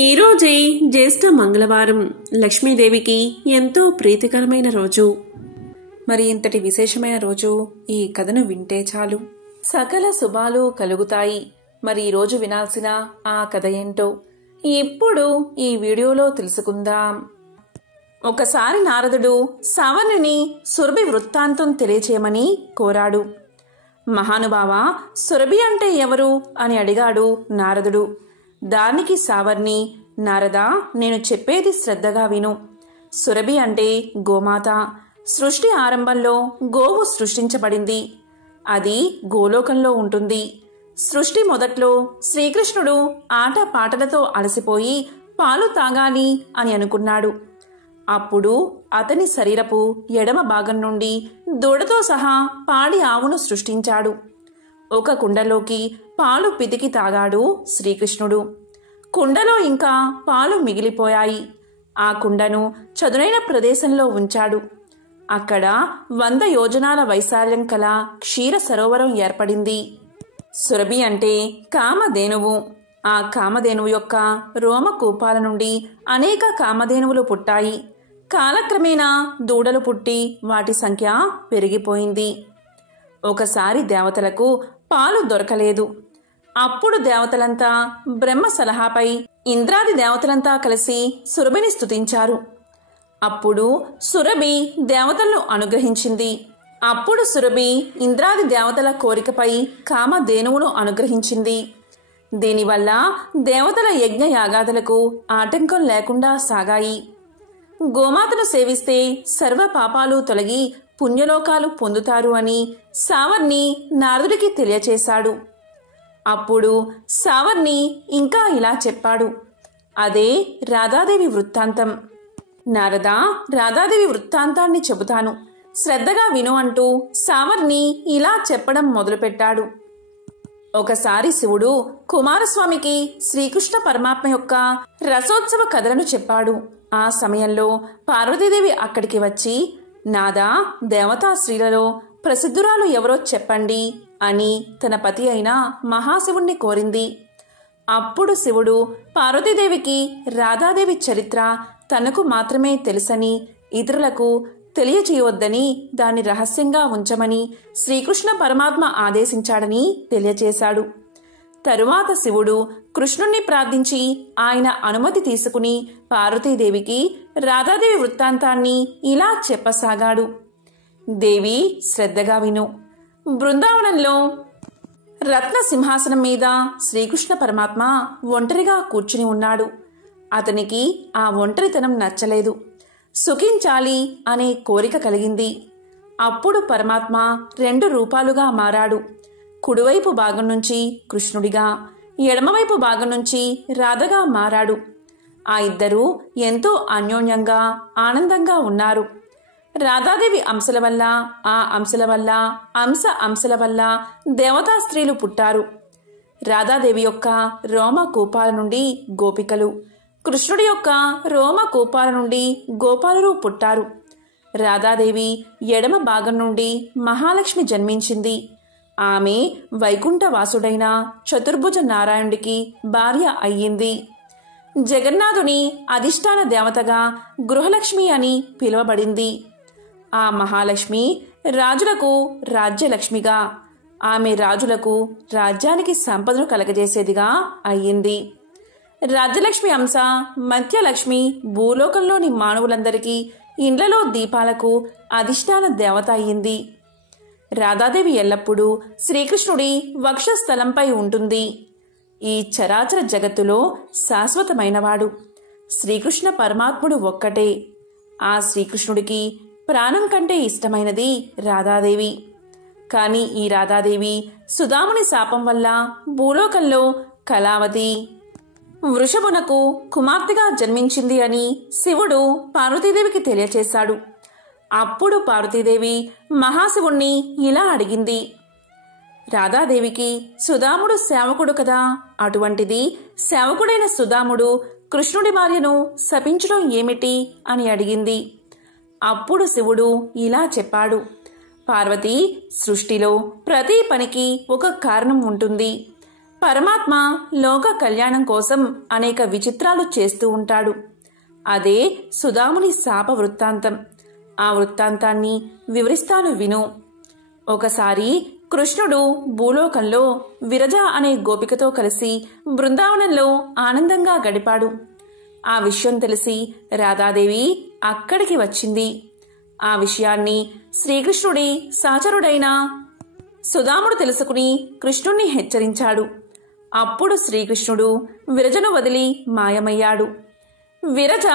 ఈరోజే జ్యేష్ఠ మంగళవారం లక్ష్మీదేవికి ఎంతో ప్రీతికరమైన రోజు. మరి ఇంతటి విశేషమైన రోజు ఈ కథను వింటే చాలు, సకల శుభాలు కలుగుతాయి. మరి ఈరోజు వినాల్సిన ఆ కథ ఏంటో ఇప్పుడు ఈ వీడియోలో తెలుసుకుందాం. ఒకసారి నారదుడు సావర్ణిని సురభి వృత్తాంతం తెలియచేయమని కోరాడు. మహానుభావ, సురభి అంటే ఎవరు అని అడిగాడు నారదుడు. దానికి సావర్ణి, నారదా, నేను చెప్పేది శ్రద్ధగా విను. సురభి అంటే గోమాత. సృష్టి ఆరంభంలో గోవు సృష్టించబడింది. అది గోలోకంలో ఉంటుంది. సృష్టి మొదట్లో శ్రీకృష్ణుడు ఆట పాటలతో అలసిపోయి పాలు తాగాలి అని అనుకున్నాడు. అప్పుడు అతని శరీరపు ఎడమ భాగం నుండి దూడతో సహా పాడి ఆవును సృష్టించాడు. ఒక కుండలోకి పాలు పితికి తాగాడు శ్రీకృష్ణుడు. కుండలో ఇంకా పాలు మిగిలిపోయాయి. ఆ కుండను చదునైన ప్రదేశంలో ఉంచాడు. అక్కడ 100 యోజనాల వైశాల్యం కల క్షీర సరోవరం ఏర్పడింది. సురభి అంటే కామధేనువు. ఆ కామధేనువు యొక్క రోమకూపాల నుండి అనేక కామధేనువులు పుట్టాయి. కాలక్రమేణా దూడలు పుట్టి వాటి సంఖ్య పెరిగిపోయింది. ఒకసారి దేవతలకు పాలు దొరకలేదు. అప్పుడు దేవతలంతా బ్రహ్మ సలహాపై ఇంద్రాది దేవతలంతా కలిసి సురభిని స్తుతించారు. అప్పుడు సురభి దేవతలను అనుగ్రహించింది. అప్పుడు సురభి ఇంద్రాది దేవతల కోరికపై కామధేనువును అనుగ్రహించింది. దీనివల్ల దేవతల యజ్ఞ యాగాదులకు ఆటంకం లేకుండా సాగాయి. గోమాతను సేవిస్తే సర్వ పాపాలు తొలగి పుణ్యలోకాలు పొందుతారు అని సావర్ణి నారదుడికి తెలియచేశాడు. అప్పుడు సావర్ణి ఇంకా ఇలా చెప్పాడు. అదే రాధాదేవి వృత్తాంతం. నారదా, రాధాదేవి వృత్తాంతాన్ని చెబుతాను, శ్రద్ధగా విను అంటూ సావర్ణి ఇలా చెప్పడం మొదలుపెట్టాడు. ఒకసారి శివుడు కుమారస్వామికి శ్రీకృష్ణ పరమాత్మ యొక్క రసోత్సవ కథలను చెప్పాడు. ఆ సమయంలో పార్వతీదేవి అక్కడికి వచ్చి, నాదా, దేవతా స్త్రీలలో ప్రసిద్ధురాలు ఎవరో చెప్పండి అని తన పతి అయిన మహాశివుణ్ణి కోరింది. అప్పుడు శివుడు పార్వతీదేవికి రాధాదేవి చరిత్ర తనకు మాత్రమే తెలుసని, ఇతరులకు తెలియచేయవద్దని, దాన్ని రహస్యంగా ఉంచమని శ్రీకృష్ణ పరమాత్మ ఆదేశించాడని తెలియచేశాడు. తరువాత శివుడు కృష్ణుణ్ణి ప్రార్థించి ఆయన అనుమతి తీసుకుని పార్వతీదేవికి రాధాదేవి వృత్తాంతాన్ని ఇలా చెప్పసాగాడు. దేవి, శ్రద్ధగా విను. బృందావనంలో రత్న సింహాసనం మీద శ్రీకృష్ణ పరమాత్మ ఒంటరిగా కూర్చుని ఉన్నాడు. అతనికి ఆ ఒంటరితనం నచ్చలేదు. సుఖించాలి అనే కోరిక కలిగింది. అప్పుడు పరమాత్మ 2 రూపాలుగా మారాడు. కుడివైపు భాగం నుంచి కృష్ణుడిగా, ఎడమవైపు భాగం నుంచి రాధగా మారాడు. ఆ ఇద్దరూ ఎంతో అన్యోన్యంగా ఆనందంగా ఉన్నారు. రాధాదేవి అంశల వల్ల, ఆ అంశల వల్ల, అంశల వల్ల దేవతా స్త్రీలు పుట్టారు. రాధాదేవి యొక్క రోమకూపాల నుండి గోపికలు, కృష్ణుడి యొక్క రోమకూపాల నుండి గోపాలురు పుట్టారు. రాధాదేవి ఎడమ భాగం నుండి మహాలక్ష్మి జన్మించింది. ఆమె వైకుంఠవాసుడైన చతుర్భుజ నారాయణుడికి భార్య అయ్యింది. జగన్నాథుని అధిష్టాన దేవతగా గృహలక్ష్మి అని పిలువబడింది. ఆ మహాలక్ష్మి రాజులకు రాజ్యలక్ష్మిగా, ఆమె రాజులకు రాజ్యానికి సంపదను కలగజేసేదిగా అయ్యింది. రాజ్యలక్ష్మి అంశ మధ్యలక్ష్మి భూలోకంలోని మానవులందరికీ ఇండ్లలో దీపాలకు అధిష్టాన దేవత అయ్యింది. రాధాదేవి ఎల్లప్పుడూ శ్రీకృష్ణుడి వక్షస్థలంపై ఉంటుంది. ఈ చరాచర జగత్తులో శాశ్వతమైనవాడు శ్రీకృష్ణ పరమాత్ముడు ఒక్కటే. ఆ శ్రీకృష్ణుడికి ప్రాణం కంటే ఇష్టమైనది రాధాదేవి. కాని ఈ రాధాదేవి సుదాముని శాపం వల్ల భూలోకంలో కళావతి వృషభునకు కుమార్తెగా జన్మించింది అని శివుడు పార్వతీదేవికి తెలియచేశాడు. అప్పుడు పార్వతీదేవి మహాశివుణ్ణి ఇలా అడిగింది. రాధాదేవికి సుదాముడు సేవకుడు కదా, అటువంటిది సేవకుడైన సుదాముడు కృష్ణుడి భార్యను శపించడం ఏమిటి అని అడిగింది. అప్పుడు శివుడు ఇలా చెప్పాడు. పార్వతి, సృష్టిలో ప్రతి పనికి ఒక కారణం ఉంటుంది. పరమాత్మ లోక కళ్యాణం కోసం అనేక విచిత్రాలు చేస్తూ ఉంటాడు. అదే సుధాముని శాప వృత్తాంతం. ఆ వృత్తాంతాన్ని వివరిస్తాను విను. ఒకసారి కృష్ణుడు భూలోకంలో విరజ అనే గోపికతో కలిసి బృందావనంలో ఆనందంగా గడిపాడు. ఆ విషయం తెలిసి రాధాదేవి అక్కడికి వచ్చింది. ఆ విషయాన్ని శ్రీకృష్ణుడి సహచరుడైన సుధాముడు తెలుసుకుని కృష్ణుణ్ణి హెచ్చరించాడు. అప్పుడు శ్రీకృష్ణుడు విరజను వదిలి మాయమయ్యాడు. విరజ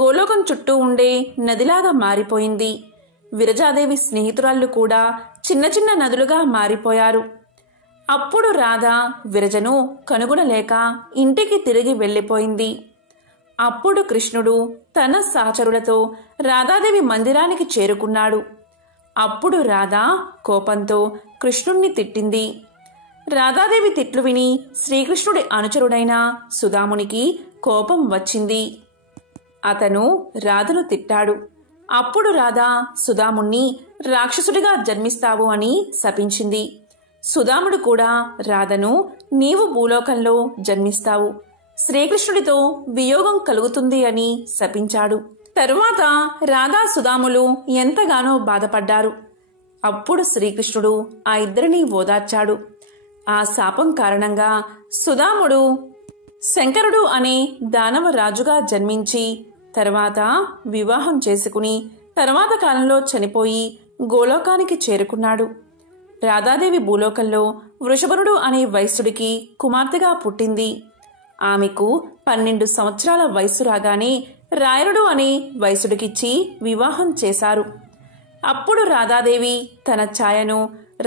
గోలోకం చుట్టూ ఉండే నదిలాగా మారిపోయింది. విరజాదేవి స్నేహితురాళ్ళు కూడా చిన్న చిన్న నదులుగా మారిపోయారు. అప్పుడు రాధ విరజను కనుగొనలేక ఇంటికి తిరిగి వెళ్ళిపోయింది. అప్పుడు కృష్ణుడు తన సహచరులతో రాధాదేవి మందిరానికి చేరుకున్నాడు. అప్పుడు రాధ కోపంతో కృష్ణుణ్ణి తిట్టింది. రాధాదేవి తిట్లు విని శ్రీకృష్ణుడి అనుచరుడైన సుధామునికి కోపం వచ్చింది. అతను రాధను తిట్టాడు. అప్పుడు రాధ సుధాముణ్ణి రాక్షసుడిగా జన్మిస్తావు అని శపించింది. సుధాముడు కూడా రాధను నీవు భూలోకంలో జన్మిస్తావు, శ్రీకృష్ణుడితో వియోగం కలుగుతుంది అని శపించాడు. తరువాత రాధా సుధాములు ఎంతగానో బాధపడ్డారు. అప్పుడు శ్రీకృష్ణుడు ఆ ఇద్దరిని ఓదార్చాడు. ఆ శాపం కారణంగా సుధాముడు శంకరుడు అనే దానవ రాజుగా జన్మించి తర్వాత వివాహం చేసుకుని తర్వాత కాలంలో చనిపోయి గోలోకానికి చేరుకున్నాడు. రాధాదేవి భూలోకంలో వృషభనుడు అనే వైశ్యుడికి కుమార్తెగా పుట్టింది. ఆమెకు 12 సంవత్సరాల వయస్సు రాగానే రాయరుడు అనే వైశ్యుడికిచ్చి వివాహం చేశారు. అప్పుడు రాధాదేవి తన ఛాయను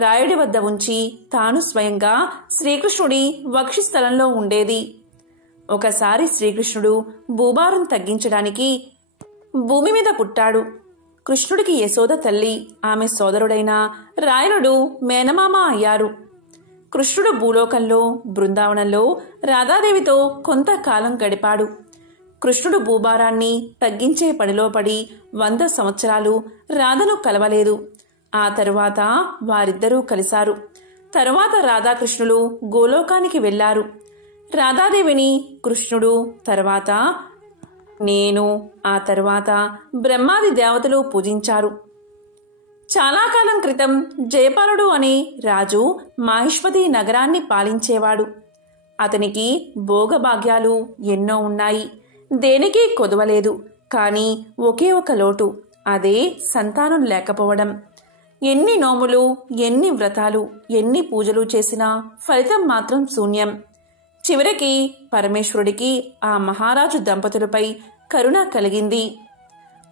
రాయుడి వద్ద ఉంచి తాను స్వయంగా శ్రీకృష్ణుడి వక్షస్థలంలో ఉండేది. ఒకసారి శ్రీకృష్ణుడు భూభారం తగ్గించడానికి భూమి మీద పుట్టాడు. కృష్ణుడికి యశోద తల్లి, ఆమె సోదరుడైన రాయనుడు మేనమామ అయ్యారు. కృష్ణుడు భూలోకంలో బృందావనంలో రాధాదేవితో కొంతకాలం గడిపాడు. కృష్ణుడు భూభారాన్ని తగ్గించే పనిలో పడి 100 సంవత్సరాలు రాధను కలవలేదు. ఆ తరువాత వారిద్దరూ కలిశారు. తరువాత రాధాకృష్ణులు గోలోకానికి వెళ్లారు. రాధాదేవిని కృష్ణుడు తర్వాత నేను ఆ తరువాత బ్రహ్మాది దేవతలు పూజించారు. చాలా కాలం క్రితం జయపాలుడు అనే రాజు మాహిష్మతి నగరాన్ని పాలించేవాడు. అతనికి భోగభాగ్యాలు ఎన్నో ఉన్నాయి, దేనికి కొదవలేదు. కానీ ఒకే ఒక లోటు, అదే సంతానం లేకపోవడం. ఎన్ని నోములు, ఎన్ని వ్రతాలు, ఎన్ని పూజలు చేసినా ఫలితం మాత్రం శూన్యం. చివరికి పరమేశ్వరుడికి ఆ మహారాజు దంపతులపై కరుణ కలిగింది.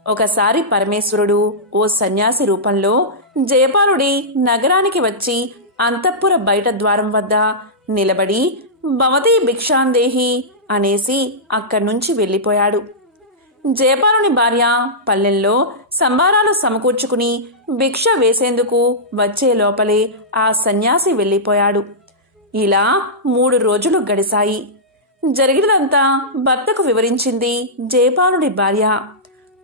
ఒకసారి పరమేశ్వరుడు ఓ సన్యాసి రూపంలో జయపాలుడి నగరానికి వచ్చి అంతఃపుర బయట ద్వారం వద్ద నిలబడి భవతి భిక్షాందేహి అనేసి అక్కడ్నుంచి వెళ్ళిపోయాడు. జయపాలుని భార్య పల్లెల్లో సంబారాలు సమకూర్చుకుని భిక్ష వేసేందుకు వచ్చే లోపలే ఆ సన్యాసి వెళ్ళిపోయాడు. ఇలా 3 రోజులు గడిశాయి. జరిగినదంతా భర్తకు వివరించింది జయపాలుడి భార్య.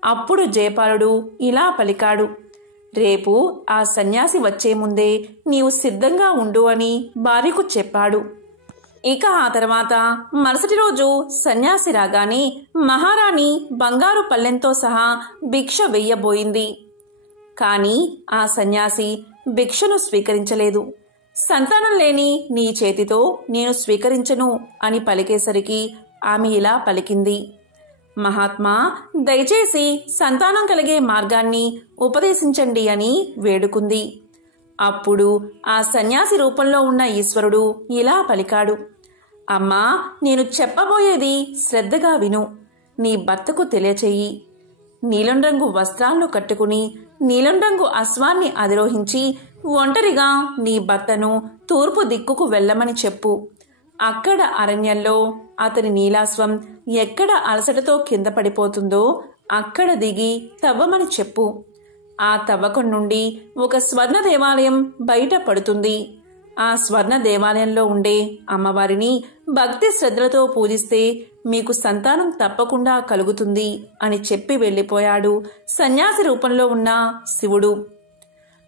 అప్పుడు జయపాలుడు ఇలా పలికాడు, రేపు ఆ సన్యాసి వచ్చే ముందే నీవు సిద్ధంగా ఉండు అని భార్యకు చెప్పాడు. ఇక ఆ తర్వాత మరుసటి రోజు సన్యాసి రాగానే మహారాణి బంగారు పల్లెంతో సహా భిక్ష వెయ్యబోయింది. కాని ఆ సన్యాసి భిక్షను స్వీకరించలేదు. సంతానం లేని నీ చేతితో నేను స్వీకరించను అని పలికేసరికి ఆమె ఇలా పలికింది, మహాత్మా, దయచేసి సంతానం కలిగే మార్గాన్ని ఉపదేశించండి అని వేడుకుంది. అప్పుడు ఆ సన్యాసి రూపంలో ఉన్న ఈశ్వరుడు ఇలా పలికాడు, అమ్మా, నేను చెప్పబోయేది శ్రద్ధగా విను. నీ భర్తకు తెలియచేయి. నీలం రంగు వస్త్రాలను కట్టుకుని నీలం రంగు అశ్వాన్ని అధిరోహించి ఒంటరిగా నీ భర్తను తూర్పు దిక్కుకు వెళ్ళమని చెప్పు. అక్కడ అరణ్యంలో అతని నీలాశ్వం ఎక్కడ అలసటతో కింద పడిపోతుందో అక్కడ దిగి తవ్వమని చెప్పు. ఆ తవ్వకం నుండి ఒక స్వర్ణ దేవాలయం బయట పడుతుంది. ఆ స్వర్ణ దేవాలయంలో ఉండే అమ్మవారిని భక్తి శ్రద్ధలతో పూజిస్తే మీకు సంతానం తప్పకుండా కలుగుతుంది అని చెప్పి వెళ్ళిపోయాడు సన్యాసి రూపంలో ఉన్న శివుడు.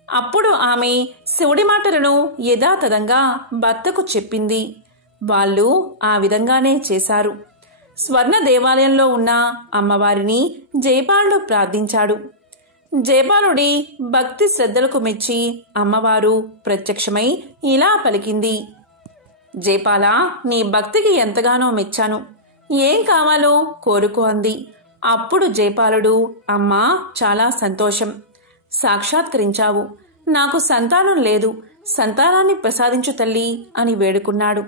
అప్పుడు ఆమె శివుడి మాటలను యథాతథంగా భర్తకు చెప్పింది. వాళ్ళు ఆ విధంగానే చేశారు. స్వర్ణ దేవాలయంలో ఉన్న అమ్మవారిని జైపాలుడు ప్రార్థించాడు. జైపాలుడి భక్తి శ్రద్ధలకు మెచ్చి అమ్మవారు ప్రత్యక్షమై ఇలా పలికింది. జైపాల, నీ భక్తికి ఎంతగానో మెచ్చాను. ఏం కావాలో కోరుకో అంది. అప్పుడు జైపాలుడు, అమ్మా, చాలా సంతోషం, సాక్షాత్కరించావు. నాకు సంతానం లేదు, సంతానాన్ని ప్రసాదించు తల్లి అని వేడుకున్నాడు.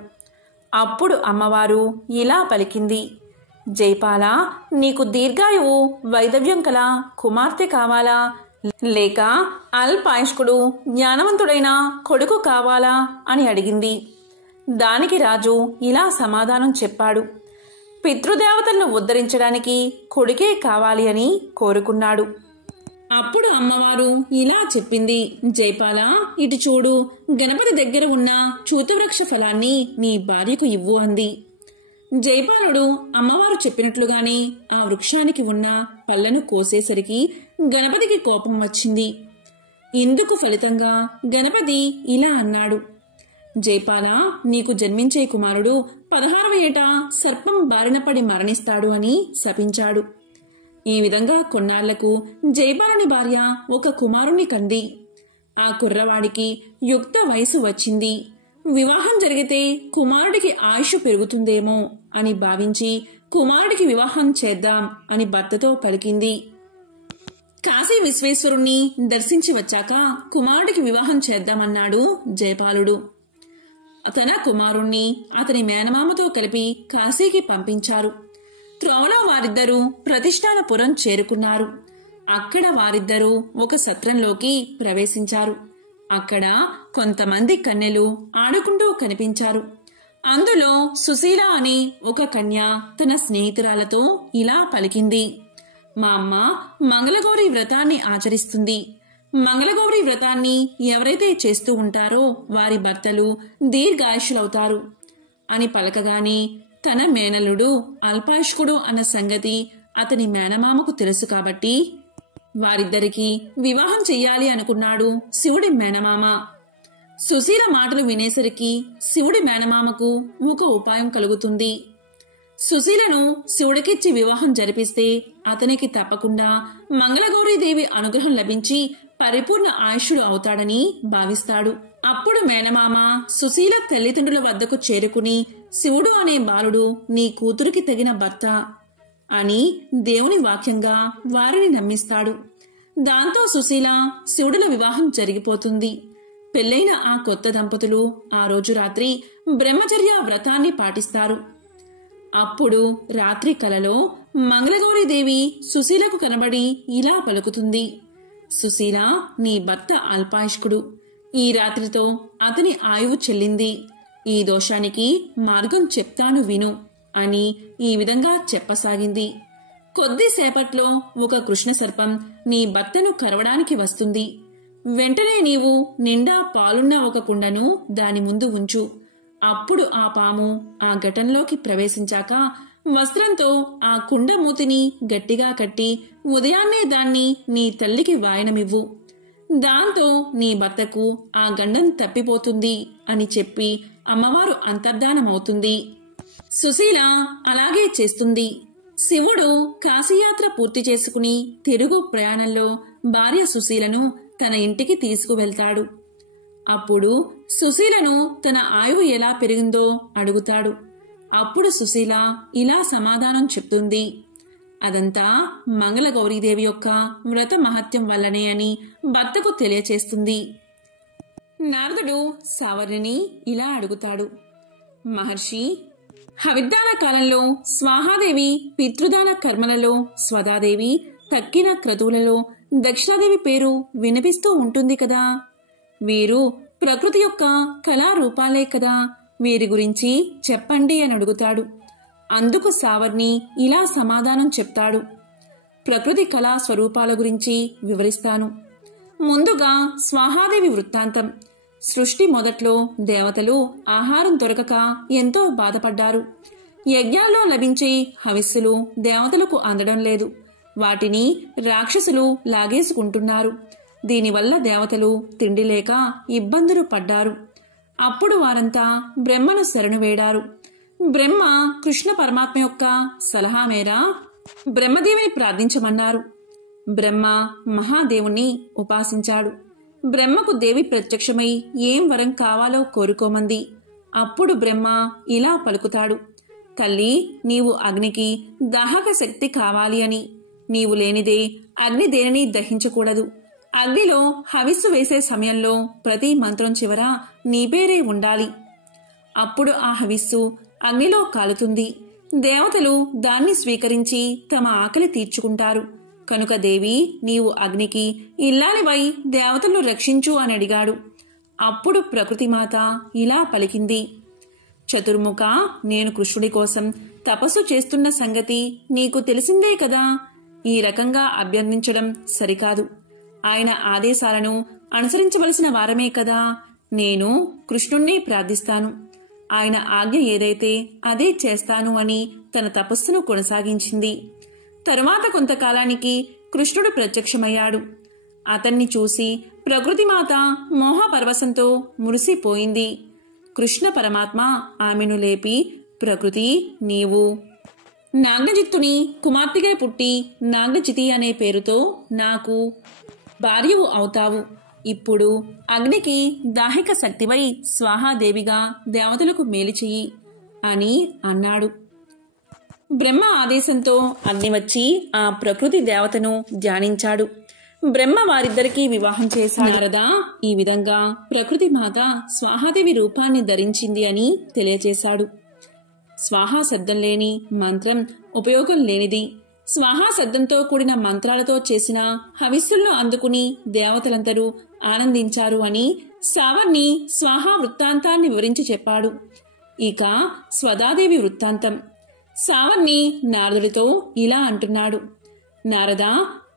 అప్పుడు అమ్మవారు ఇలా పలికింది. జైపాల, నీకు దీర్ఘాయువు వైదవ్యం కల కుమార్తె కావాలా, లేక అల్పాయుష్కుడు జ్ఞానవంతుడైన కొడుకు కావాలా అని అడిగింది. దానికి రాజు ఇలా సమాధానం చెప్పాడు. పితృదేవతలను ఉద్ధరించడానికి కొడుకే కావాలి అని కోరుకున్నాడు. అప్పుడు అమ్మవారు ఇలా చెప్పింది. జైపాల, ఇటు చూడు, గణపతి దగ్గర ఉన్న చూతవృక్ష ఫలాన్ని నీ భార్యకు ఇవ్వు అంది. జైపాలుడు అమ్మవారు చెప్పినట్లుగానే ఆ వృక్షానికి ఉన్న పళ్లను కోసేసరికి గణపతికి కోపం వచ్చింది. ఇందుకు ఫలితంగా గణపతి ఇలా అన్నాడు. జైపాల, నీకు జన్మించే కుమారుడు 16వ ఏట సర్పం బారిన పడి మరణిస్తాడు అని శపించాడు. ఈ విధంగా కొన్నాళ్లకు జైపాలుని భార్య ఒక కుమారుణ్ణి కంది. ఆ కుర్రవాడికి యుక్త వయసు వచ్చింది. వివాహం జరిగితే కుమారుడికి ఆయుష్ పెరుగుతుందేమో అని భావించి కుమారుడికి వివాహం చేద్దాం అని భర్తతో పలికింది. కాశీ విశ్వేశ్వరుణ్ణి దర్శించి వచ్చాక కుమారుడికి వివాహం చేద్దామన్నాడు జైపాలుడు. తన కుమారుణ్ణి అతని మేనమామతో కలిపి కాశీకి పంపించారు. త్రోవలో వారిద్దరూ ప్రతిష్టానపురం చేరుకున్నారు. అక్కడ వారిద్దరూ ఒక సత్రంలోకి ప్రవేశించారు. అక్కడ కొంతమంది కన్యలు ఆడుకుంటూ కనిపించారు. అందులో సుశీల అనే ఒక కన్య తన స్నేహితురాలతో ఇలా పలికింది. మా అమ్మ మంగళగౌరి వ్రతాన్ని ఆచరిస్తుంది. మంగళగౌరి వ్రతాన్ని ఎవరైతే చేస్తూ ఉంటారో వారి భర్తలు దీర్ఘాయుషులవుతారు అని పలకగానే తన మేనల్లుడు అల్పాయుష్కుడు అన్న సంగతి అతని మేనమామకు తెలుసు కాబట్టి వారిద్దరికీ వివాహం చెయ్యాలి అనుకున్నాడు శివుడి మేనమామ. సుశీల మాటలు వినేసరికి శివుడి మేనమామకు ఒక ఉపాయం కలుగుతుంది. సుశీలను శివుడికిచ్చి వివాహం జరిపిస్తే అతనికి తప్పకుండా మంగళగౌరీదేవి అనుగ్రహం లభించి పరిపూర్ణ ఆయుష్యుడు అవుతాడని భావిస్తాడు. అప్పుడు మేనమామ సుశీల తల్లిదండ్రుల వద్దకు చేరుకుని, శివుడు అనే బాలుడు నీ కూతురికి తగిన భర్త అని దేవుని వాక్యంగా వారిని నమ్మిస్తాడు. దాంతో సుశీల శివుడుల వివాహం జరిగిపోతుంది. పెళ్లైన ఆ కొత్త దంపతులు ఆ రోజు రాత్రి బ్రహ్మచర్య వ్రతాన్ని పాటిస్తారు. అప్పుడు రాత్రి కలలో మంగళగౌరీదేవి సుశీలకు కనబడి ఇలా పలుకుతుంది. సుశీల, నీ భర్త అల్పాయుష్కుడు. ఈ రాత్రితో అతని ఆయువు చెల్లింది. ఈ దోషానికి మార్గం చెప్తాను విను అని ఈ విధంగా చెప్పసాగింది. కొద్దిసేపట్లో ఒక కృష్ణ సర్పం నీ భర్తను కరవడానికి వస్తుంది. వెంటనే నీవు నిండా పాలున్న ఒక కుండను దాని ముందు ఉంచు. అప్పుడు ఆ పాము ఆ ఘటంలోకి ప్రవేశించాక వస్త్రంతో ఆ కుండ మూతిని గట్టిగా కట్టి ఉదయాన్నే దాన్ని నీ తల్లికి వాయనమివ్వు. దాంతో నీ భర్తకు ఆ గండం తప్పిపోతుంది అని చెప్పి అమ్మవారు అంతర్ధానమవుతుంది. సుశీల అలాగే చేస్తుంది. శివుడు కాశీయాత్ర పూర్తి చేసుకుని తిరుగు ప్రయాణంలో భార్య సుశీలను తన ఇంటికి తీసుకువెళ్తాడు. అప్పుడు సుశీలను తన ఆయువు ఎలా పెరిగిందో అడుగుతాడు. అప్పుడు సుశీల ఇలా సమాధానం చెప్తుంది. అదంతా మంగళగౌరీదేవి యొక్క వ్రత మహత్యం వల్లనే అని భర్తకు తెలియచేస్తుంది. నారదుడు సావర్ణిని ఇలా అడుగుతాడు. మహర్షి, హవిద్దాన కాలంలో స్వాహాదేవి పితృదాన కర్మలలో, స్వదాదేవి తక్కిన క్రతువులలో దక్షిణాదేవి పేరు వినిపిస్తూ ఉంటుంది కదా. వీరు ప్రకృతి యొక్క కళారూపాలే కదా. వీరి గురించి చెప్పండి అని అడుగుతాడు. అందుకు సావర్ణి ఇలా సమాధానం చెప్తాడు. ప్రకృతి కళా స్వరూపాల గురించి వివరిస్తాను. ముందుగా స్వాహాదేవి వృత్తాంతం. సృష్టి మొదట్లో దేవతలు ఆహారం దొరకక ఎంతో బాధపడ్డారు. యజ్ఞాల్లో లభించే హవిస్సులు దేవతలకు అందడం లేదు. వాటిని రాక్షసులు లాగేసుకుంటున్నారు. దీనివల్ల దేవతలు తిండి లేక ఇబ్బందులు పడ్డారు. అప్పుడు వారంతా బ్రహ్మను శరణు వేడారు. బ్రహ్మ కృష్ణ పరమాత్మ యొక్క సలహా మేర బ్రహ్మదేవుని ప్రార్థించమన్నారు. బ్రహ్మ మహాదేవుణ్ణి ఉపాసించాడు. బ్రహ్మకు దేవి ప్రత్యక్షమై ఏం వరం కావాలో కోరుకోమంది. అప్పుడు బ్రహ్మ ఇలా పలుకుతాడు: తల్లి, నీవు అగ్నికి దాహక శక్తి కావాలి అని. నీవు లేనిదే అగ్ని దేనిని దహించకూడదు. అగ్నిలో హవిస్సు వేసే సమయంలో ప్రతి మంత్రం చివర నీ పేరే ఉండాలి. అప్పుడు ఆ హవిస్సు అగ్నిలో కాలుతుంది. దేవతలు దాన్ని స్వీకరించి తమ ఆకలి తీర్చుకుంటారు. కనుక దేవి, నీవు అగ్నికి ఇల్లాలివై దేవతలను రక్షించు అని అడిగాడు. అప్పుడు ప్రకృతిమాత ఇలా పలికింది: చతుర్ముఖ, నేను కృష్ణుడి కోసం తపస్సు చేస్తున్న సంగతి నీకు తెలిసిందే కదా. ఈ రకంగా అభ్యర్థించడం సరికాదు. ఆయన ఆదేశాలను అనుసరించవలసిన వారమే కదా. నేను కృష్ణుణ్ణి ప్రార్థిస్తాను. ఆయన ఆజ్ఞ ఏదైతే అదే చేస్తాను అని తన తపస్సును కొనసాగించింది. తరువాత కొంతకాలానికి కృష్ణుడు ప్రత్యక్షమయ్యాడు. అతన్ని చూసి ప్రకృతిమాత మోహపరవశంతో మురిసిపోయింది. కృష్ణ పరమాత్మ ఆమెను లేపి, ప్రకృతి, నీవు నాగజిత్తుని కుమార్తెగా పుట్టి నాగజితి అనే పేరుతో నాకు భార్యవు అవుతావు. ఇప్పుడు అగ్నికి దాహిక శక్తివై స్వాహాదేవిగా దేవతలకు మేలు చెయ్యి అని అన్నాడు. బ్రహ్మ ఆదేశంతో అగ్ని వచ్చి ఆ ప్రకృతి దేవతను ధ్యానించాడు. బ్రహ్మ వారిద్దరికీ వివాహం చేశాడు. నారద ఈ విధంగా ప్రకృతి మాత స్వాహాదేవి రూపాన్ని ధరించింది అని తెలియచేశాడు. స్వాహా శబ్దం లేని మంత్రం ఉపయోగం లేనిది. స్వాహా శబ్దంతో కూడిన మంత్రాలతో చేసిన హవిస్సులను అందుకుని దేవతలందరూ ఆనందించారు అని సావర్ణి స్వాహా వృత్తాంతాన్ని వివరించి చెప్పాడు. ఇక స్వదాదేవి వృత్తాంతం. సావర్ణి నారదుడితో ఇలా అంటున్నాడు: నారద,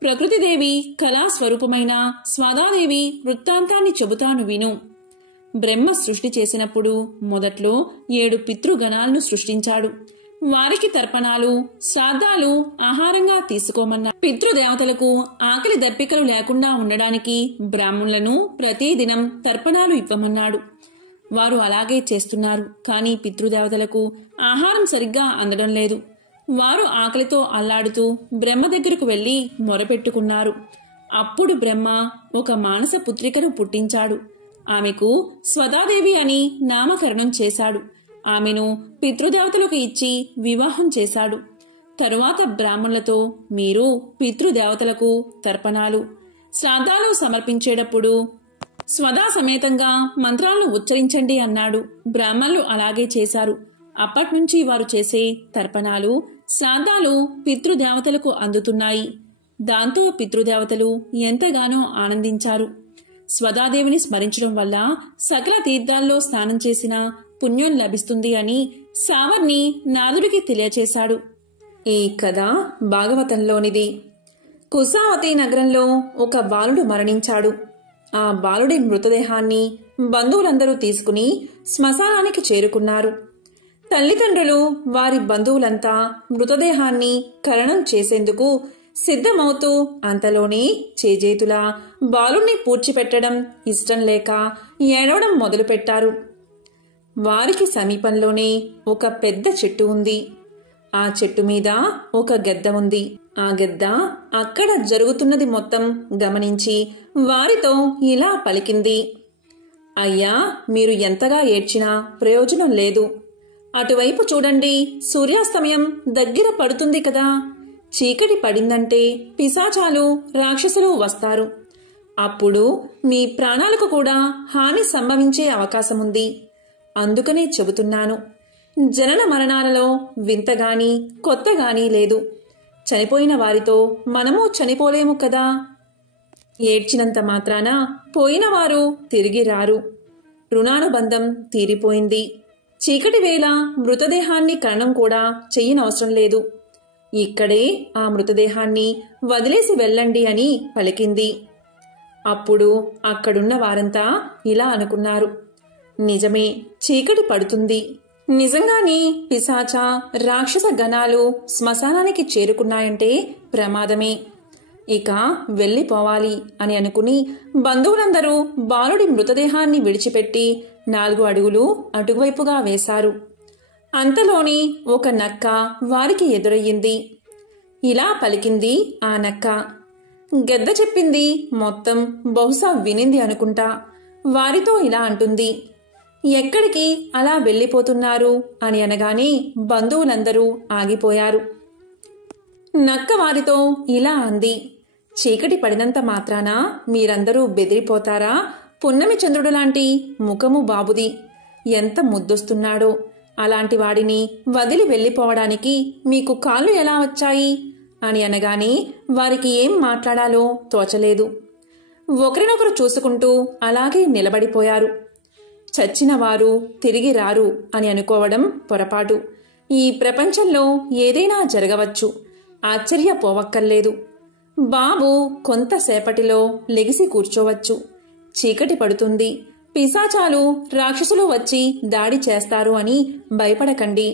ప్రకృతిదేవి కళాస్వరూపమైన స్వదాదేవి వృత్తాంతాన్ని చెబుతాను విను. బ్రహ్మ సృష్టి చేసినప్పుడు మొదట్లో 7 పితృగణాలను సృష్టించాడు. వారికి తర్పణాలు, శ్రాద్ధాలు ఆహారంగా తీసుకోమన్నా. పితృదేవతలకు ఆకలి దప్పికలు లేకుండా ఉండడానికి బ్రాహ్మణులను ప్రతిదినం తర్పణాలు ఇవ్వమన్నాడు. వారు అలాగే చేస్తున్నారు. కానీ పితృదేవతలకు ఆహారం సరిగ్గా అందడం లేదు. వారు ఆకలితో అల్లాడుతూ బ్రహ్మ దగ్గరకు వెళ్లి మొరపెట్టుకున్నారు. అప్పుడు బ్రహ్మ ఒక మానస పుత్రికను పుట్టించాడు. ఆమెకు స్వదాదేవి అని నామకరణం చేశాడు. ఆమెను పితృదేవతలకు ఇచ్చి వివాహం చేశాడు. తరువాత బ్రాహ్మణులతో మీరు పితృదేవతలకు తర్పణాలు, శ్రాద్ధాలు సమర్పించేటప్పుడు స్వదా సమేతంగా మంత్రాలను ఉచ్చరించండి అన్నాడు. బ్రాహ్మణులు అలాగే చేశారు. అప్పట్నుంచి వారు చేసే తర్పణాలు, శ్రాద్ధాలు పితృదేవతలకు అందుతున్నాయి. దాంతో పితృదేవతలు ఎంతగానో ఆనందించారు. స్వదాదేవిని స్మరించడం వల్ల సకల తీర్థాల్లో స్నానం చేసిన పుణ్యం లభిస్తుంది అని సావర్ణి నారదుడికి తెలియచేశాడు. ఈ కథ భాగవతంలోనిది. కుశావతి నగరంలో ఒక బాలుడు మరణించాడు. ఆ బాలుడి మృతదేహాన్ని బంధువులందరూ తీసుకుని శ్మశానానికి చేరుకున్నారు. తల్లిదండ్రులు, వారి బంధువులంతా మృతదేహాన్ని ఖననం చేసేందుకు సిద్ధమవుతూ అంతలోనే చేజేతులా బాలుణ్ణి పూడ్చిపెట్టడం ఇష్టం లేక ఏడవడం మొదలుపెట్టారు. వారికి సమీపంలోనే ఒక పెద్ద చెట్టు ఉంది. ఆ చెట్టు మీద ఒక గద్ద ఉంది. ఆ గద్ద అక్కడ జరుగుతున్నది మొత్తం గమనించి వారితో ఇలా పలికింది: అయ్యా, మీరు ఎంతగా ఏడ్చినా ప్రయోజనం లేదు. అటువైపు చూడండి, సూర్యాస్తమయం దగ్గర పడుతుంది కదా. చీకటి పడిందంటే పిశాచాలు, రాక్షసులు వస్తారు. అప్పుడు మీ ప్రాణాలకు కూడా హాని సంభవించే అవకాశముంది. అందుకనే చెబుతున్నాను. జనన మరణాలలో వింతగాని కొత్తగాని లేదు. చనిపోయిన వారితో మనము చనిపోలేము కదా. ఏడ్చినంత మాత్రాన పోయినవారు తిరిగి రారు. రుణానుబంధం తీరిపోయింది. చీకటి వేళ మృతదేహాన్ని ఖననం కూడా చెయ్యనవసరం లేదు. ఇక్కడే ఆ మృతదేహాన్ని వదిలేసి వెళ్ళండి అని పలికింది. అప్పుడు అక్కడున్న వారంతా ఇలా అనుకున్నారు: నిజమే, చీకటి పడుతుంది. నిజంగానే పిశాచ, రాక్షస గణాలు శ్మశానానికి చేరుకున్నాయంటే ప్రమాదమే. ఇక వెళ్ళిపోవాలి అని అనుకుని బంధువులందరూ బాలుడి మృతదేహాన్ని విడిచిపెట్టి 4 అడుగులు అటువైపుగా వేశారు. అంతలోని ఒక నక్క వారికి ఎదురయ్యింది. ఇలా పలికింది ఆ నక్క. గద్ద చెప్పింది మొత్తం బహుశా వినింది అనుకుంటా. వారితో ఇలా అంటుంది, ఎక్కడికి అలా వెళ్ళిపోతున్నారు అని అనగానే బంధువులందరూ ఆగిపోయారు. నక్క వారితో ఇలా అంది, చీకటి పడినంత మాత్రాన మీరందరూ బెదిరిపోతారా? పున్నమి చంద్రుడు లాంటి ముఖము బాబుది, ఎంత ముద్దొస్తున్నాడో. అలాంటి వాడిని వదిలి వెళ్ళిపోవడానికి మీకు కాళ్ళు ఎలా వచ్చాయి అని అనగానే వారికి ఏం మాట్లాడాలో తోచలేదు. ఒకరినొకరు చూసుకుంటూ అలాగే నిలబడిపోయారు. చచ్చిన వారు తిరిగి రారు అని అనుకోవడం పొరపాటు. ఈ ప్రపంచంలో ఏదైనా జరగవచ్చు, ఆశ్చర్యపోవక్కర్లేదు. బాబు కొంతసేపటిలో లెగిసి కూర్చోవచ్చు. చీకటి పడుతుంది, పిశాచాలు రాక్షసులు వచ్చి దాడి చేస్తారు అని భయపడకండి.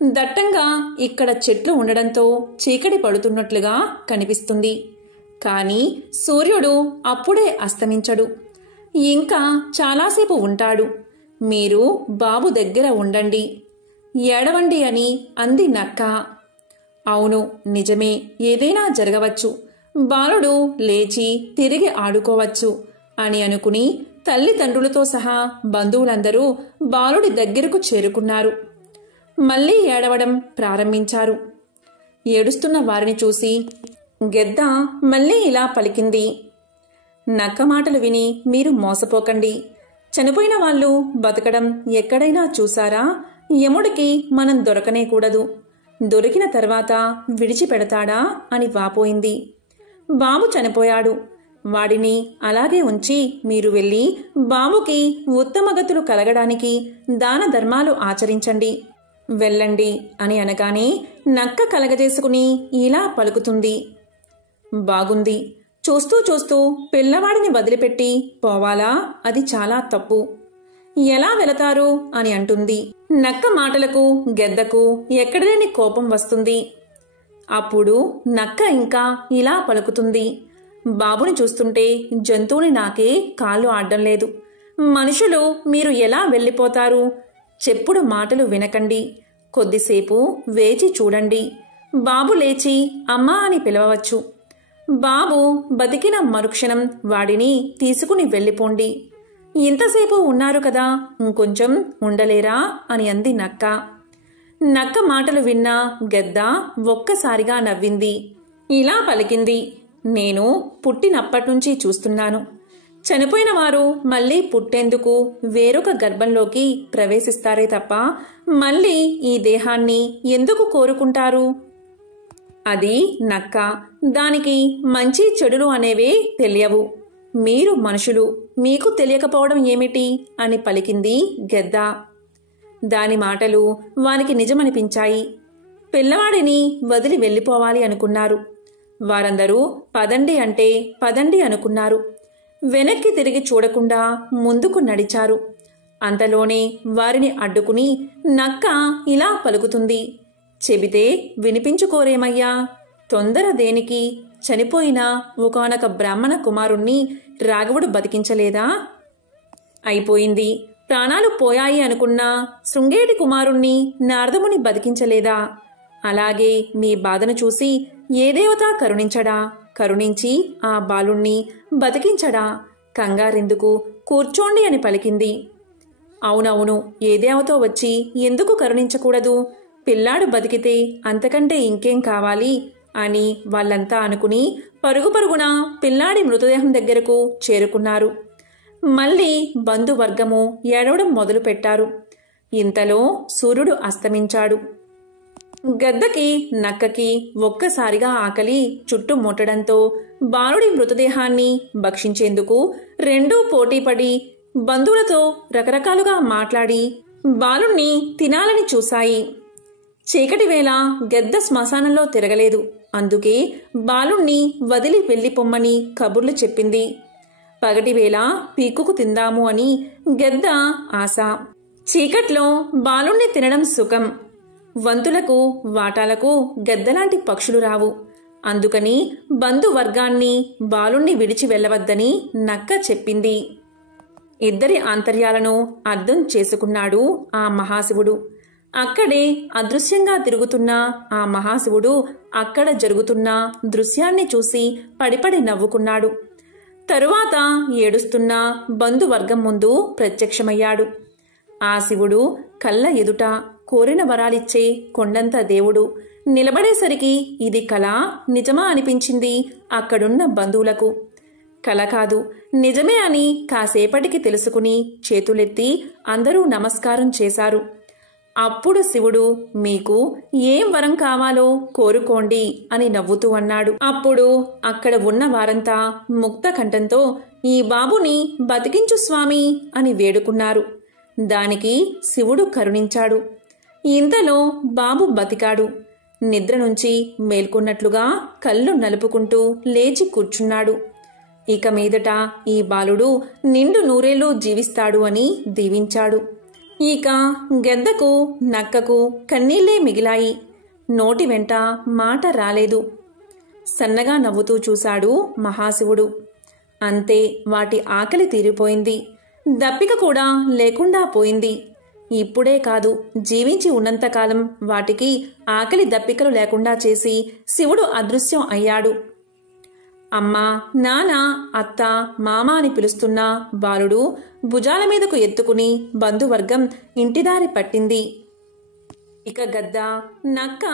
దట్టంగా ఇక్కడ చెట్లు ఉండడంతో చీకటి పడుతున్నట్లుగా కనిపిస్తుంది. కానీ సూర్యుడు అప్పుడే అస్తమించడు, ఇంకా చాలాసేపు ఉంటాడు. మీరు బాబు దగ్గర ఉండండి, ఏడవండి అని అంది నక్క. అవును, నిజమే, ఏదైనా జరగవచ్చు. బాలుడు లేచి తిరిగి ఆడుకోవచ్చు అని అనుకుని తల్లిదండ్రులతో సహా బంధువులందరూ బాలుడి దగ్గరకు చేరుకున్నారు. మళ్లీ ఏడవడం ప్రారంభించారు. ఏడుస్తున్న వారిని చూసి గెద్ద మళ్లీ ఇలా పలికింది, నక్క మాటలు విని మీరు మోసపోకండి. చనిపోయిన వాళ్ళు బతకడం ఎక్కడైనా చూసారా? యముడికి మనం దొరకనేకూడదు. దొరికిన తర్వాత విడిచిపెడతాడా అని వాపోయింది. బాబు చనిపోయాడు, వాడిని అలాగే ఉంచి మీరు వెళ్ళి బాబుకి ఉత్తమగతులు కలగడానికి దాన ధర్మాలు ఆచరించండి, వెళ్ళండి అని అనగానే నక్క కలగజేసుకుని ఇలా పలుకుతుంది, బాగుంది. చూస్తూ చూస్తూ పిల్లవాడిని వదిలిపెట్టి పోవాలా? అది చాలా తప్పు. ఎలా వెళతారు అని అంటుంది. నక్క మాటలకు గెద్దకు ఎక్కడలేని కోపం వస్తుంది. అప్పుడు నక్క ఇంకా ఇలా పలుకుతుంది, బాబుని చూస్తుంటే జంతువుని నాకే కాళ్ళు ఆడడం లేదు. మనుషులు మీరు ఎలా వెళ్ళిపోతారు? చెప్పుడు మాటలు వినకండి, కొద్దిసేపు వేచి చూడండి. బాబు లేచి అమ్మా అని పిలవవచ్చు. బాబు బతికిన మరుక్షణం వాడిని తీసుకుని వెళ్ళిపోండి. ఇంతసేపు ఉన్నారు కదా, ఇంకొంచెం ఉండలేరా అని అంది నక్క. నక్క మాటలు విన్న గెద్ద ఒక్కసారిగా నవ్వింది. ఇలా పలికింది, నేను పుట్టినప్పటినుంచి చూస్తున్నాను. చనిపోయిన వారు మళ్లీ పుట్టేందుకు వేరొక గర్భంలోకి ప్రవేశిస్తారే తప్ప మళ్లీ ఈ దేహాన్ని ఎందుకు కోరుకుంటారు? అది నక్క, దానికి మంచి చెడులు అనేవే తెలియవు. మీరు మనుషులు, మీకు తెలియకపోవడం ఏమిటి అని పలికింది గెద్ద. దాని మాటలు వానికి నిజమనిపించాయి. పిల్లవాడిని వదిలి వెళ్ళిపోవాలి అనుకున్నారు. వారందరూ పదండి అంటే పదండి అనుకున్నారు. వెనక్కి తిరిగి చూడకుండా ముందుకు నడిచారు. అంతలోనే వారిని అడ్డుకుని నక్క ఇలా పలుకుతుంది, చెబితే వినిపించుకోరేమయ్యా, తొందర దేనికి? చనిపోయిన ఒకానొక బ్రాహ్మణ కుమారుణ్ణి రాఘవుడు బతికించలేదా? అయిపోయింది. ప్రాణాలు పోయాయి అనుకున్న శృంగేటి కుమారుణ్ణి నారదముని బతికించలేదా? అలాగే మీ బాధను చూసి ఏ దేవత కరుణించడా? కరుణించి ఆ బాలుణ్ణి బతికించడా? కంగారెందుకు, కూర్చోండి అని పలికింది. అవునవును, ఏ దేవతో వచ్చి ఎందుకు కరుణించకూడదు? పిల్లాడు బతికితే అంతకంటే ఇంకేం కావాలి అని వాళ్ళంతా అనుకుని పరుగు పరుగున పిల్లాడి మృతదేహం దగ్గరకు చేరుకున్నారు. మళ్లీ బంధువర్గము ఏడవడం మొదలుపెట్టారు. ఇంతలో సూర్యుడు అస్తమించాడు. గద్దకి నక్కకి ఒక్కసారిగా ఆకలి చుట్టుముట్టడంతో బాలుడి మృతదేహాన్ని భక్షించేందుకు రెండూ పోటీపడి బంధువులతో రకరకాలుగా మాట్లాడి బాలుణ్ణి తినాలని చూశాయి. చీకటి వేళ గెద్ద శ్మశానంలో తిరగలేదు. అందుకే బాలుణ్ణి వదిలి వెళ్ళిపొమ్మని కబుర్లు చెప్పింది. పగటివేళ పీకుకు తిందాము అని గెద్ద ఆశ. చీకట్లో బాలుణ్ణి తినడం సుఖం. వంతులకు వాటాలకు గెద్దలాంటి పక్షులు రావు. అందుకని బంధువర్గాన్ని బాలుణ్ణి విడిచి వెళ్ళవద్దని నక్క చెప్పింది. ఇద్దరి ఆంతర్యాలను అర్థం చేసుకున్నాడు ఆ మహాశివుడు. అక్కడే అదృశ్యంగా తిరుగుతున్న ఆ మహాశివుడు అక్కడ జరుగుతున్న దృశ్యాన్ని చూసి పడిపడి నవ్వుకున్నాడు. తరువాత ఏడుస్తున్న బంధువర్గం ముందు ప్రత్యక్షమయ్యాడు. ఆ శివుడు కళ్ళ ఎదుట కోరిన వరాలిచ్చే కొండంత దేవుడు నిలబడేసరికి ఇది కళ నిజమా అనిపించింది అక్కడున్న బంధువులకు. కళ కాదు, నిజమే అని కాసేపటికి తెలుసుకుని చేతులెత్తి అందరూ నమస్కారం చేశారు. అప్పుడు శివుడు, మీకు ఏం వరం కావాలో కోరుకోండి అని నవ్వుతూ అన్నాడు. అప్పుడు అక్కడ ఉన్న వారంతా ముక్త కంఠంతో ఈ బాబుని బతికించు స్వామి అని వేడుకున్నారు. దానికి శివుడు కరుణించాడు. ఇంతలో బాబు బతికాడు. నిద్ర నుంచి మేల్కొన్నట్లుగా కళ్ళు నలుపుకుంటూ లేచి కూర్చున్నాడు. ఇక మీదట ఈ బాలుడు నిండు నూరేళ్లు జీవిస్తాడు అని దీవించాడు. ఇక గెద్దకు నక్కకు కన్నీళ్లే మిగిలాయి. నోటి వెంట మాట రాలేదు. సన్నగా నవ్వుతూ చూశాడు మహాశివుడు. అంతే, వాటి ఆకలి తీరిపోయింది. దప్పిక కూడా లేకుండా పోయింది. ఇప్పుడే కాదు, జీవించి ఉన్నంతకాలం వాటికి ఆకలి దప్పికలు లేకుండా చేసి శివుడు అదృశ్యం అయ్యాడు. అమ్మా, నాన్న, అత్త, మామ అని పిలుస్తున్న బాలుడు భుజాల మీదకు ఎత్తుకుని బంధువర్గం ఇంటిదారి పట్టింది. ఇక గద్ద, నక్క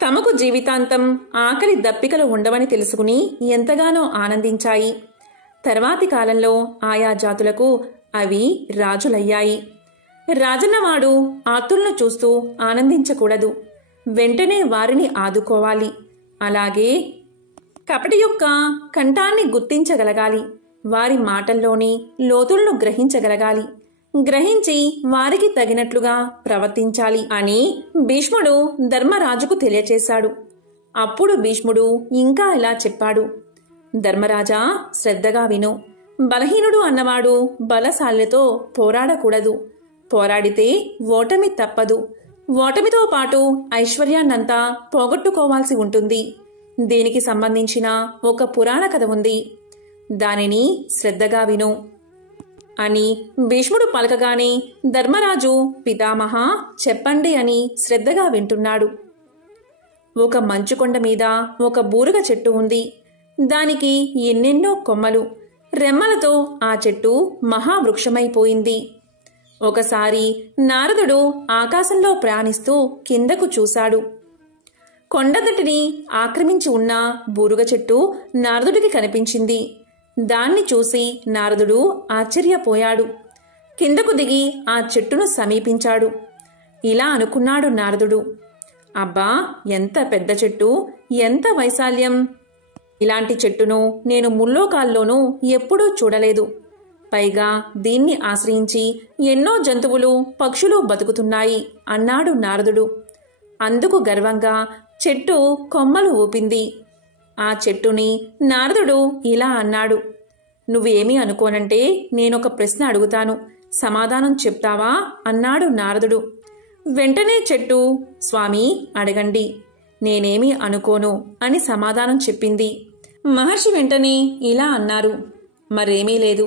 తమకు జీవితాంతం ఆకలి దప్పికలు ఉండవని తెలుసుకుని ఎంతగానో ఆనందించాయి. తర్వాతి కాలంలో ఆయా జాతులకు అవి రాజులయ్యాయి. రాజన్నవాడు ఆతులను చూస్తూ ఆనందించకూడదు, వెంటనే వారిని ఆదుకోవాలి. అలాగే కపటి యొక్క కంఠాన్ని గుర్తించగలగాలి. వారి మాటల్లోని లోతులను గ్రహించగలగాలి. గ్రహించి వారికి తగినట్లుగా ప్రవర్తించాలి అని భీష్ముడు ధర్మరాజుకు తెలియచేశాడు. అప్పుడు భీష్ముడు ఇంకా ఇలా చెప్పాడు. ధర్మరాజా, శ్రద్ధగా విను. బలహీనుడు అన్నవాడు బలశాలితో పోరాడకూడదు. పోరాడితే ఓటమి తప్పదు. ఓటమితో పాటు ఐశ్వర్యాన్నంతా పోగొట్టుకోవాల్సి ఉంటుంది. దీనికి సంబంధించిన ఒక పురాణ కథ ఉంది. దానిని శ్రద్ధగా విను అని భీష్ముడు పలకగానే ధర్మరాజు, పితామహ చెప్పండి అని శ్రద్ధగా వింటున్నాడు. ఒక మంచుకొండ మీద ఒక బూరుగ చెట్టు ఉంది. దానికి ఎన్నెన్నో కొమ్మలు, రెమ్మలతో ఆ చెట్టు మహావృక్షమైపోయింది. ఒకసారి నారదుడు ఆకాశంలో ప్రయాణిస్తూ కిందకు చూశాడు. కొండదటిని ఆక్రమించి ఉన్న బూరుగ చెట్టు నారదుడికి కనిపించింది. దాన్ని చూసి నారదుడు ఆశ్చర్యపోయాడు. కిందకు దిగి ఆ చెట్టును సమీపించాడు. ఇలా అనుకున్నాడు నారదుడు, అబ్బా, ఎంత పెద్ద చెట్టు, ఎంత వైశాల్యం! ఇలాంటి చెట్టును నేను ముల్లోకాల్లోనూ ఎప్పుడూ చూడలేదు. పైగా దీన్ని ఆశ్రయించి ఎన్నో జంతువులు, పక్షులు బతుకుతున్నాయి అన్నాడు నారదుడు. అందుకు గర్వంగా చెట్టు కొమ్మలు ఊపింది. ఆ చెట్టుని నారదుడు ఇలా అన్నాడు, నువ్వేమీ అనుకోనంటే నేనొక ప్రశ్న అడుగుతాను, సమాధానం చెప్తావా అన్నాడు నారదుడు. వెంటనే చెట్టు, స్వామి అడగండి, నేనేమీ అనుకోను అని సమాధానం చెప్పింది. మహర్షి వెంటనే ఇలా అన్నారు, మరేమీ లేదు.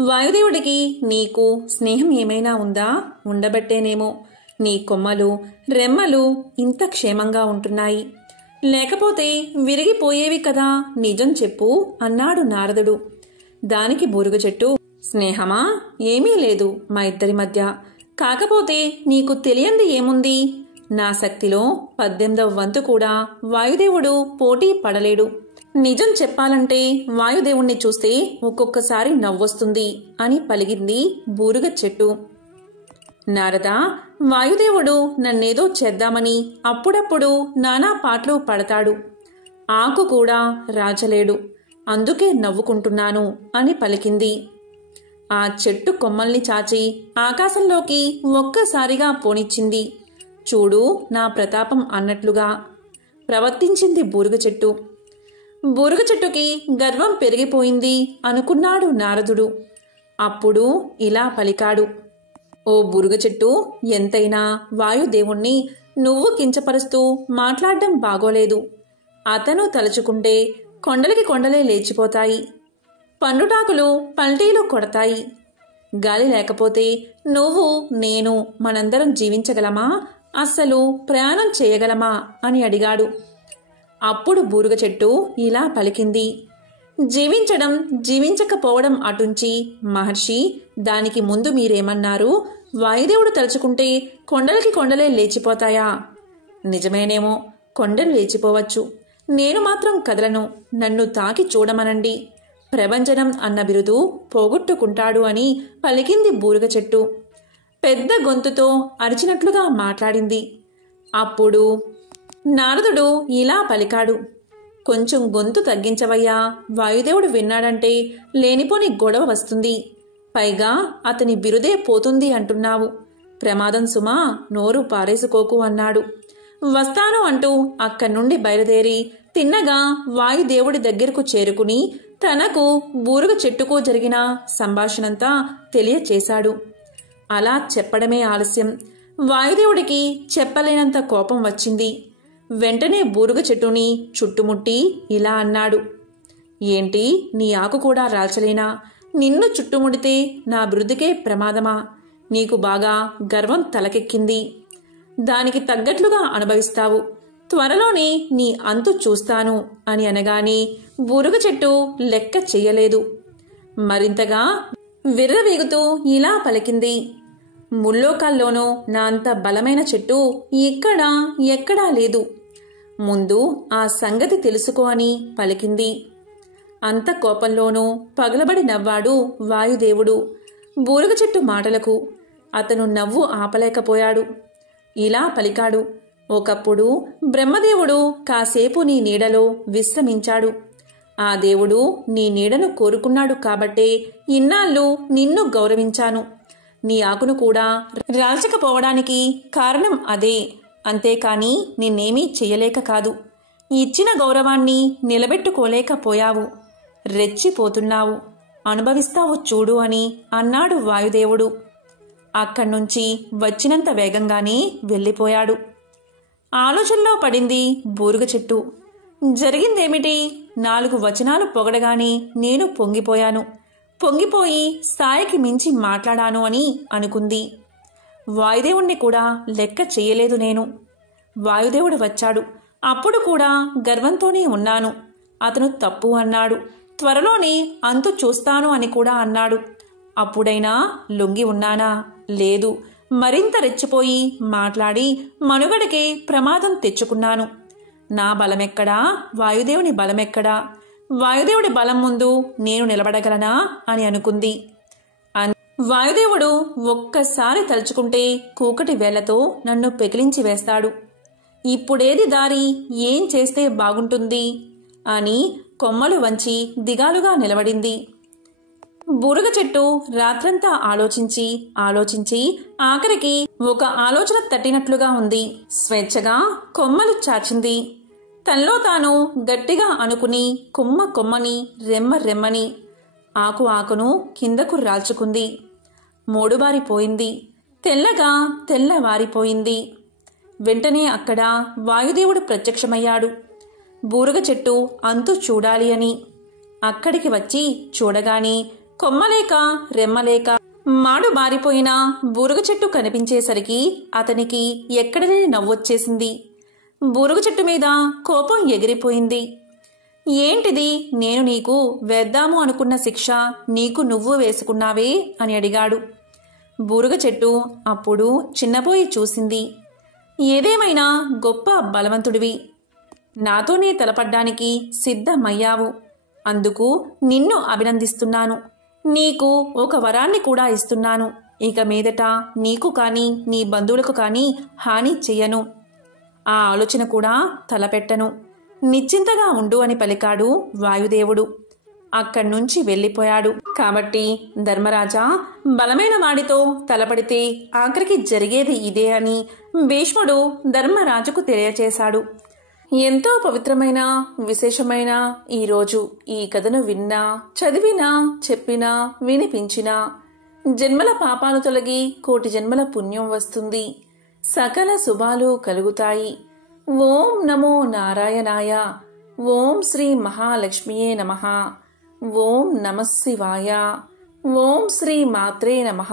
వాయుదేవుడికి నీకు స్నేహం ఏమైనా ఉందా? ఉండబట్టేనేమో నీ కొమ్మలు, రెమ్మలు ఇంత క్షేమంగా ఉంటున్నాయి. లేకపోతే విరిగిపోయేవి కదా, నిజం చెప్పు అన్నాడు నారదుడు. దానికి బూరుగ చెట్టు, స్నేహమా? ఏమీ లేదు మా ఇద్దరి మధ్య. కాకపోతే నీకు తెలియంది ఏముంది? నా శక్తిలో 18వ వంతు కూడా వాయుదేవుడు పోటీ పడలేడు. నిజం చెప్పాలంటే వాయుదేవుణ్ణి చూస్తే ఒక్కొక్కసారి నవ్వొస్తుంది అని పలిగింది బూరుగ చెట్టు. నారదా, వాయుదేవుడు నన్నేదో చేద్దామని అప్పుడప్పుడు నానా పాటలు పడతాడు. ఆకు కూడా రాజలేడు, అందుకే నవ్వుకుంటున్నాను అని పలికింది. ఆ చెట్టు కొమ్మల్ని చాచి ఆకాశంలోకి ఒక్కసారిగా పోనిచ్చింది. చూడు నా ప్రతాపం అన్నట్లుగా ప్రవర్తించింది బూరుగ చెట్టు. బూరుగ చెట్టుకి గర్వం పెరిగిపోయింది అనుకున్నాడు నారదుడు. అప్పుడు ఇలా పలికాడు, ఓ బూరుగ చెట్టు, ఎంతైనా వాయుదేవుణ్ణి నువ్వు కించపరుస్తూ మాట్లాడడం బాగోలేదు. అతను తలుచుకుంటే కొండలకి కొండలే లేచిపోతాయి, పండుటాకులు పల్టీలు కొడతాయి. గాలి లేకపోతే నువ్వు నేను మనందరం జీవించగలమా, అస్సలు ప్రయాణం చేయగలమా అని అడిగాడు. అప్పుడు బూరుగ చెట్టు ఇలా పలికింది. జీవించడం జీవించకపోవడం అటుంచి మహర్షి, దానికి ముందు మీరేమన్నారు? వాయుదేవుడు తలుచుకుంటే కొండలకి కొండలే లేచిపోతాయా? నిజమేనేమో, కొండలు లేచిపోవచ్చు. నేను మాత్రం కదలను. నన్ను తాకి చూడమనండి. ప్రభంజనం అన్న బిరుదు పోగొట్టుకుంటాడు అని పలికింది బూరుగ చెట్టు. పెద్ద గొంతుతో అరిచినట్లుగా మాట్లాడింది. అప్పుడు నారదుడు ఇలా పలికాడు. కొంచెం గొంతు తగ్గించవయ్యా. వాయుదేవుడు విన్నాడంటే లేనిపోని గొడవ వస్తుంది. పైగా అతని బిరుదే పోతుంది అంటున్నావు. ప్రమాదం సుమా, నోరు పారేసుకోకు అన్నాడు. వస్తాను అంటూ అక్కడి నుండి బయలుదేరి తిన్నగా వాయుదేవుడి దగ్గరకు చేరుకుని తనకు బూరుగ చెట్టుకు జరిగిన సంభాషణంతా తెలియచేశాడు. అలా చెప్పడమే ఆలస్యం. వాయుదేవుడికి చెప్పలేనంత కోపం వచ్చింది. వెంటనే బూరుగ చెట్టుని చుట్టుముట్టి ఇలా అన్నాడు. ఏంటి, నీ ఆకు కూడా రాల్చలేనా? నిన్ను చుట్టుముడితే నా బిరుదుకే ప్రమాదమా? నీకు బాగా గర్వం తలకెక్కింది. దానికి తగ్గట్లుగా అనుభవిస్తావు. త్వరలోనే నీ అంతు చూస్తాను అని అనగానే బూరుగ చెట్టు లెక్క చెయ్యలేదు. మరింతగా విర్రవీగుతూ ఇలా పలికింది. ముల్లోకాల్లోనూ నా అంత బలమైన చెట్టు ఎక్కడా లేదు. ముందు ఆ సంగతి తెలుసుకో అని పలికింది. అంత కోపంలోనూ పగలబడి నవ్వాడు వాయుదేవుడు బూరుగ చెట్టు మాటలకు. అతను నవ్వు ఆపలేకపోయాడు. ఇలా పలికాడు. ఒకప్పుడు బ్రహ్మదేవుడు కాసేపు నీ నీడలో విశ్రమించాడు. ఆ దేవుడు నీ నీడను కోరుకున్నాడు కాబట్టే ఇన్నాళ్ళు నిన్ను గౌరవించాను. నీ ఆకును కూడా రాల్చకపోవడానికి కారణం అదే. అంతేకాని నిన్నేమీ చెయ్యలేక కాదు. ఇచ్చిన గౌరవాన్ని నిలబెట్టుకోలేకపోయావు. రెచ్చిపోతున్నావు. అనుభవిస్తావు చూడు అని అన్నాడు వాయుదేవుడు. అక్కడ్నుంచి వచ్చినంత వేగంగానే వెళ్ళిపోయాడు. ఆలోచనలో పడింది బూరుగ చెట్టు. జరిగిందేమిటి? 4 వచనాలు పొగడగానే నేను పొంగిపోయాను. పొంగిపోయి స్థాయికి మించి మాట్లాడాను అని అనుకుంది. వాయుదేవుణ్ణి కూడా లెక్క చెయ్యలేదు నేను. వాయుదేవుడు వచ్చాడు. అప్పుడు కూడా గర్వంతోనే ఉన్నాను. అతను తప్పు అన్నాడు. త్వరలోనే అంతు చూస్తాను అని కూడా అన్నాడు. అప్పుడైనా లొంగి ఉన్నానా? లేదు. మరింత రెచ్చిపోయి మాట్లాడి మనుగడకే ప్రమాదం తెచ్చుకున్నాను. నా బలమెక్కడా? వాయుదేవుని బలమెక్కడా? వాయుదేవుడి బలం ముందు నేను నిలబడగలనా అని అనుకుంది. వాయుదేవుడు ఒక్కసారి తలుచుకుంటే కూకటి వేళ్లతో నన్ను పెకిలించి వేస్తాడు. ఇప్పుడేది దారి? ఏం చేస్తే బాగుంటుంది అని కొమ్మలు వంచి దిగాలుగా నిలబడింది. బూరుగ చెట్టు రాత్రంతా ఆలోచించి ఆఖరికి ఒక ఆలోచన తట్టినట్లుగా ఉంది. స్వేచ్ఛగా కొమ్మలు చాచింది. తనలో తాను గట్టిగా అనుకుని కొమ్మని రెమ్మని ఆకు ఆకును కిందకు రాల్చుకుంది. మూడుబారిపోయింది. తెల్లవారిపోయింది. వెంటనే అక్కడ వాయుదేవుడు ప్రత్యక్షమయ్యాడు. బూరుగ చెట్టు అంతు చూడాలి అని. అక్కడికి వచ్చి చూడగాని కొమ్మలేక రెమ్మలేక మాడు బారిపోయిన బూరుగ చెట్టు కనిపించేసరికి అతనికి ఎక్కడలేని నవ్వొచ్చేసింది. బూరుగ చెట్టు మీద కోపం ఎగిరిపోయింది. ఏంటిది? నేను నీకు వేద్దాము అనుకున్న శిక్ష నీకు నువ్వు వేసుకున్నావే అని అడిగాడు. బూరుగ చెట్టు అప్పుడు చిన్నపోయి చూసింది. ఏదేమైనా గొప్ప బలవంతుడివి. నాతోనే తలపడ్డానికి సిద్ధమయ్యావు. అందుకు నిన్ను అభినందిస్తున్నాను. నీకు ఒక వరాన్ని కూడా ఇస్తున్నాను. ఇక మీదట నీకు కాని నీ బంధువులకు కాని హాని చెయ్యను. ఆ ఆలోచన కూడా తలపెట్టను. నిశ్చింతగా ఉండు అని పలికాడు వాయుదేవుడు. అక్కడ్నుంచి వెళ్ళిపోయాడు. కాబట్టి ధర్మరాజా, బలమైన వాడితో తలపడితే ఆఖరికి జరిగేది ఇదే అని భీష్ముడు ధర్మరాజుకు తెలియచేశాడు. ఎంతో పవిత్రమైన విశేషమైన ఈరోజు ఈ కథను విన్నా, చదివినా, చెప్పినా, వినిపించినా జన్మల పాపాలు తొలగి 1,000,000 జన్మల పుణ్యం వస్తుంది. సకల శుభాలు కలుగుతాయి. ఓం నమో నారాయణాయ. ఓం శ్రీ మహాలక్ష్మియే నమః. ఓం నమః శివాయ. ఓం శ్రీ మాత్రే నమః.